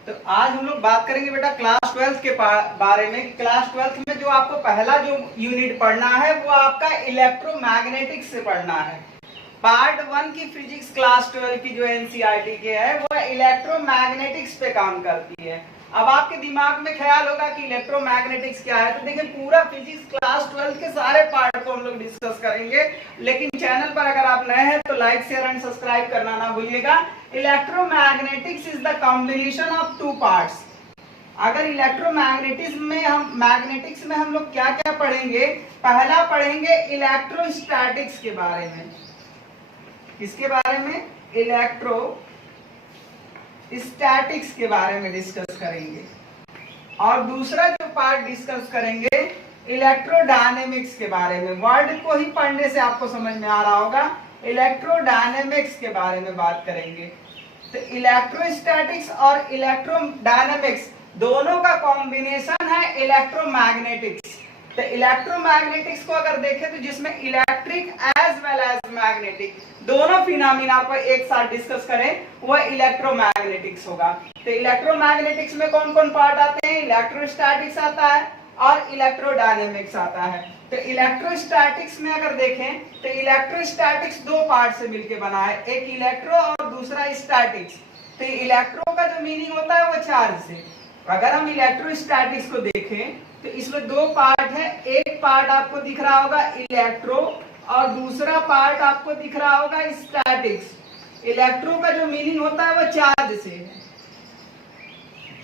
तो आज हम लोग बात करेंगे बेटा क्लास 12 के बारे में। क्लास 12 में जो आपको पहला जो यूनिट पढ़ना है वो आपका इलेक्ट्रोमैग्नेटिक्स से पढ़ना है। पार्ट 1 की फिजिक्स क्लास 12 की जो एनसीईआरटी के है वो इलेक्ट्रोमैग्नेटिक्स पे काम करती है। अब आपके दिमाग में ख्याल होगा कि इलेक्ट्रोमैग्नेटिक्स क्या है, तो देखिए पूरा फिजिक्स क्लास 12 के सारे पार्ट को हम लोग डिस्कस करेंगे। लेकिन चैनल पर अगर आप नए हैं तो लाइक शेयर एंड सब्सक्राइब करना ना भूलिएगा। Electromagnetics is the combination of two parts. अगर मैग्नेटिक्स में हम लोग क्या क्या पढ़ेंगे, पहला पढ़ेंगे इलेक्ट्रोस्टैटिक्स के बारे में। किसके बारे में? इलेक्ट्रोस्टैटिक्स के बारे में डिस्कस करेंगे। और दूसरा जो पार्ट डिस्कस करेंगे इलेक्ट्रोडायनेमिक्स के बारे में। वर्ड को ही पढ़ने से आपको समझ में आ रहा होगा, इलेक्ट्रोडायनेमिक्स के बारे में बात करेंगे। तो इलेक्ट्रोस्टैटिक्स और इलेक्ट्रोडायनेमिक्स दोनों का कॉम्बिनेशन है इलेक्ट्रोमैग्नेटिक्स। तो इलेक्ट्रोमैग्नेटिक्स को अगर देखें तो जिसमें electric as well as magnetic दोनों फिनोमिना को एक साथ डिस्कस करें वह इलेक्ट्रोमैग्नेटिक्स होगा। तो इलेक्ट्रोमैग्नेटिक्स में कौन कौन पार्ट आते हैं? इलेक्ट्रोस्टैटिक्स आता है और इलेक्ट्रोडायनेमिक्स आता है। तो इलेक्ट्रोस्टैटिक्स में अगर देखें तो इलेक्ट्रोस्टैटिक्स दो पार्ट से मिलकर बना है, एक इलेक्ट्रो और दूसरा स्टैटिक्स। तो इलेक्ट्रो का जो मीनिंग होता है वो चार्ज से। अगर हम इलेक्ट्रोस्टैटिक्स को देखें तो इसमें दो पार्ट है, एक पार्ट आपको दिख रहा होगा इलेक्ट्रो और दूसरा पार्ट आपको दिख रहा होगा स्टैटिक्स। इलेक्ट्रो का जो मीनिंग होता है वो चार्ज से है।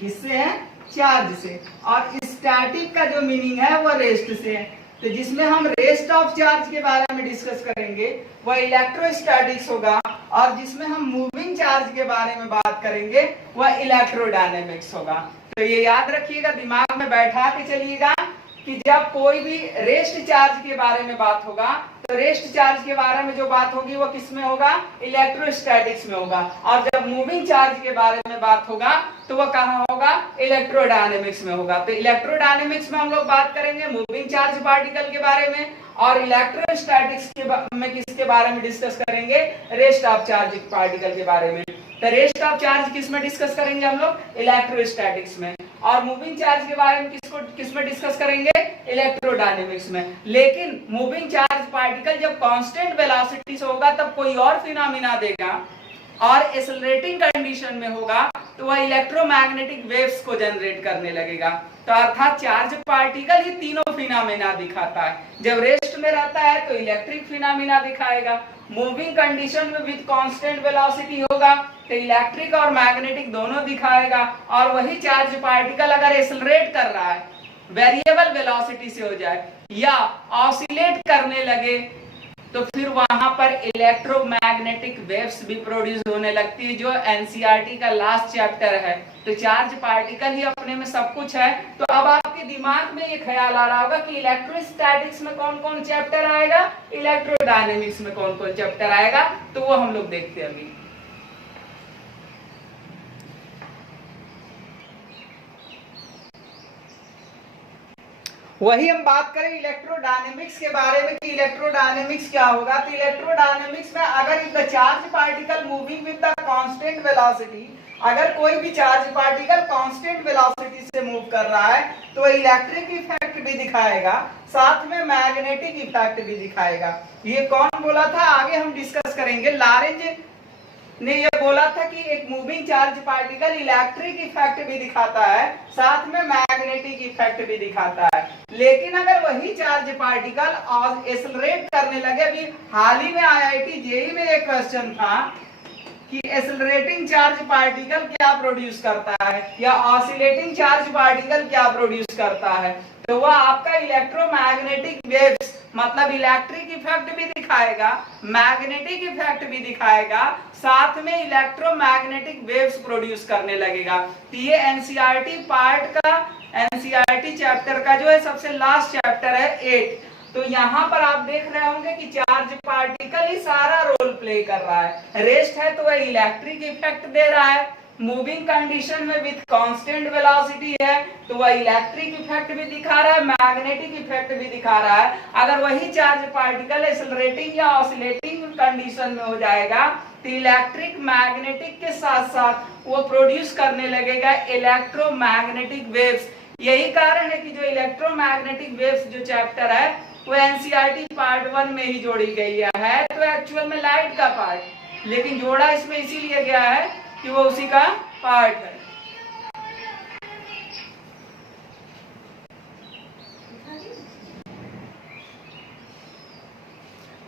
किससे है? चार्ज से। और स्टैटिक का जो मीनिंग है वो रेस्ट से है। तो जिसमें हम रेस्ट ऑफ चार्ज के बारे में डिस्कस करेंगे वह इलेक्ट्रोस्टैटिक्स होगा, और जिसमें हम मूविंग चार्ज के बारे में बात करेंगे वह इलेक्ट्रोडायनेमिक्स होगा। तो ये याद रखिएगा, दिमाग में बैठा के चलिएगा कि जब कोई भी रेस्ट चार्ज के बारे में बात होगा तो रेस्ट चार्ज के बारे में जो बात होगी वो किस में होगा? इलेक्ट्रोस्टैटिक्स में होगा। और जब मूविंग चार्ज के बारे में बात होगा तो वह कहाँ होगा? इलेक्ट्रोडायनेमिक्स में होगा। तो इलेक्ट्रोडायनेमिक्स में हम लोग बात करेंगे मूविंग चार्ज पार्टिकल के बारे में, और इलेक्ट्रोस्टैटिक्स में किसके बारे में डिस्कस करेंगे? रेस्ट ऑफ चार्ज पार्टिकल के बारे में। तो रेस्ट ऑफ चार्ज किस में डिस्कस करेंगे हम लोग? इलेक्ट्रोस्टैटिक्स में। और मूविंग चार्ज के बारे में किस में डिस्कस करेंगे? इलेक्ट्रोडायनेमिक्स में। लेकिन मूविंग चार्ज पार्टिकल जब कांस्टेंट वेलोसिटी से होगा तब कोई और फिनोमिना देगा, और एक्सेलरेटिंग कंडीशन में होगा तो वह इलेक्ट्रोमैग्नेटिक वेव्स को जनरेट करने लगेगा। तो अर्थात चार्ज पार्टिकल ही तीनों फिनोमिना दिखाता है। जब रेस्ट में रहता है तो इलेक्ट्रिक फिनोमिना दिखाएगा, मूविंग कंडीशन में विद कांस्टेंट वेलोसिटी होगा तो इलेक्ट्रिक और मैग्नेटिक दोनों दिखाएगा। और वही चार्ज पार्टिकल अगर एक्सेलरेट कर रहा है, वेरिएबल वेलोसिटी से हो जाए या ऑसिलेट करने लगे तो फिर वहां पर इलेक्ट्रोमैग्नेटिक वेव्स भी प्रोड्यूस होने लगती है, जो एनसीईआरटी का लास्ट चैप्टर है। तो चार्ज पार्टिकल ही अपने में सब कुछ है। तो अब आपके दिमाग में ये ख्याल आ रहा होगा कि इलेक्ट्रोस्टैटिक्स में कौन कौन चैप्टर आएगा, इलेक्ट्रोडायनेमिक्स में कौन कौन चैप्टर आएगा, तो वो हम लोग देखते हैं अभी। वही हम बात करें इलेक्ट्रोडायनेमिक्स के बारे में कि इलेक्ट्रोडायनेमिक्स क्या होगा। तो इलेक्ट्रोडायनेमिक्स में अगर the charge particle moving with the constant velocity, अगर कोई भी चार्ज पार्टिकल कांस्टेंट वेलोसिटी से मूव कर रहा है तो इलेक्ट्रिक इफेक्ट भी दिखाएगा, साथ में मैग्नेटिक इफेक्ट भी दिखाएगा। ये कौन बोला था आगे हम डिस्कस करेंगे। लॉरेंज ने यह बोला था कि एक moving charge particle electric effect भी दिखाता है, साथ में मैग्नेटिक इफेक्ट भी दिखाता है। लेकिन अगर वही चार्ज पार्टिकल एक्सेलरेट करने लगे, अभी हाल ही में आईआईटी जेईई में एक क्वेश्चन था कि एक्सेलरेटिंग चार्ज पार्टिकल क्या प्रोड्यूस करता है या ऑसिलेटिंग चार्ज पार्टिकल क्या प्रोड्यूस करता है, तो वह आपका इलेक्ट्रोमैग्नेटिक वेव्स मतलब इलेक्ट्रिक इफेक्ट भी दिखाएगा, मैग्नेटिक इफेक्ट भी दिखाएगा, साथ में इलेक्ट्रोमैग्नेटिक वेव्स प्रोड्यूस करने लगेगा। तो ये एनसीईआरटी पार्ट का, एनसीईआरटी चैप्टर का जो है सबसे लास्ट चैप्टर है 8। तो यहाँ पर आप देख रहे होंगे कि चार्ज पार्टिकल ही सारा रोल प्ले कर रहा है। रेस्ट है तो वह इलेक्ट्रिक इफेक्ट दे रहा है, मूविंग कंडीशन में विद कांस्टेंट वेलोसिटी है तो वह इलेक्ट्रिक इफेक्ट भी दिखा रहा है, मैग्नेटिक इफेक्ट भी दिखा रहा है। अगर वही चार्ज पार्टिकल एक्सेलरेटिंग या ऑसिलेटिंग कंडीशन में हो जाएगा तो इलेक्ट्रिक मैग्नेटिक के साथ साथ वो प्रोड्यूस करने लगेगा इलेक्ट्रोमैग्नेटिक वेव्स। यही कारण है कि जो इलेक्ट्रोमैग्नेटिक वेव्स जो चैप्टर है वो एनसीईआरटी पार्ट 1 में ही जोड़ी गई है तो एक्चुअल में लाइट का पार्ट, लेकिन जोड़ा इसमें इसीलिए गया है कि वो उसी का पार्ट है।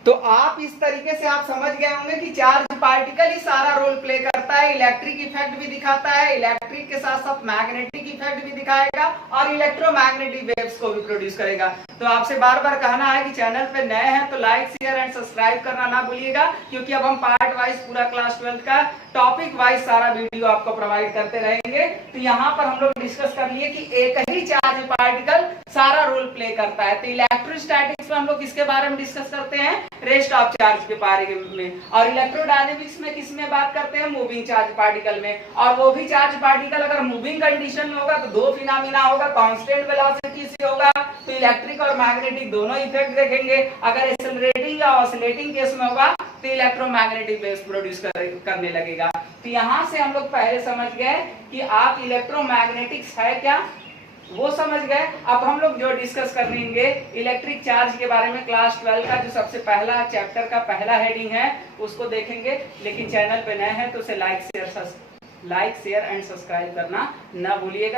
तो आप इस तरीके से आप समझ गए होंगे कि चार्ज पार्टिकल ही सारा रोल प्ले करता है, इलेक्ट्रिक इफेक्ट भी दिखाता है, इलेक्ट्रिक के साथ साथ मैग्नेटिक इफेक्ट भी दिखाएगा और इलेक्ट्रोमैग्नेटिक वेव्स को भी प्रोड्यूस करेगा। तो आपसे बार बार कहना है कि चैनल पे नए हैं तो लाइक शेयर एंड सब्सक्राइब करना ना भूलिएगा, क्योंकि अब हम पार्ट वाइज पूरा क्लास 12 का टॉपिक वाइज सारा वीडियो आपको प्रोवाइड करते रहेंगे। तो यहाँ पर हम लोग डिस्कस कर लिए कि एक ही चार्ज पार्टिकल सारा रोल प्ले करता है। तो इलेक्ट्रोस्टैटिक्स में हम लोग किसके बारे में डिस्कस करते हैं, रेस्ट ऑफ चार्ज के बारे में, और इलेक्ट्रोडायनेमिक्स में किस में बात करते हैं, मूविंग चार्ज पार्टिकल में। और वो भी चार्ज पार्टिकल अगर मूविंग कंडीशन में होगा तो दो फिनोमेना होगा, कांस्टेंट वेलोसिटी से होगा तो इलेक्ट्रिक और मैग्नेटिक दोनों इफेक्ट देखेंगे, अगर एक्सेलरेटिंग या ऑसिलेटिंग केस में होगा तो इलेक्ट्रोमैग्नेटिक वेव्स प्रोड्यूस करने लगेगा। तो यहाँ से हम लोग पहले समझ गए कि आप इलेक्ट्रोमैग्नेटिक्स है क्या वो समझ गए। अब हम लोग जो डिस्कस करेंगे इलेक्ट्रिक चार्ज के बारे में, क्लास 12 का जो सबसे पहला चैप्टर का पहला हेडिंग है उसको देखेंगे। लेकिन चैनल पे नए हैं तो उसे लाइक शेयर एंड सब्सक्राइब करना ना भूलिएगा।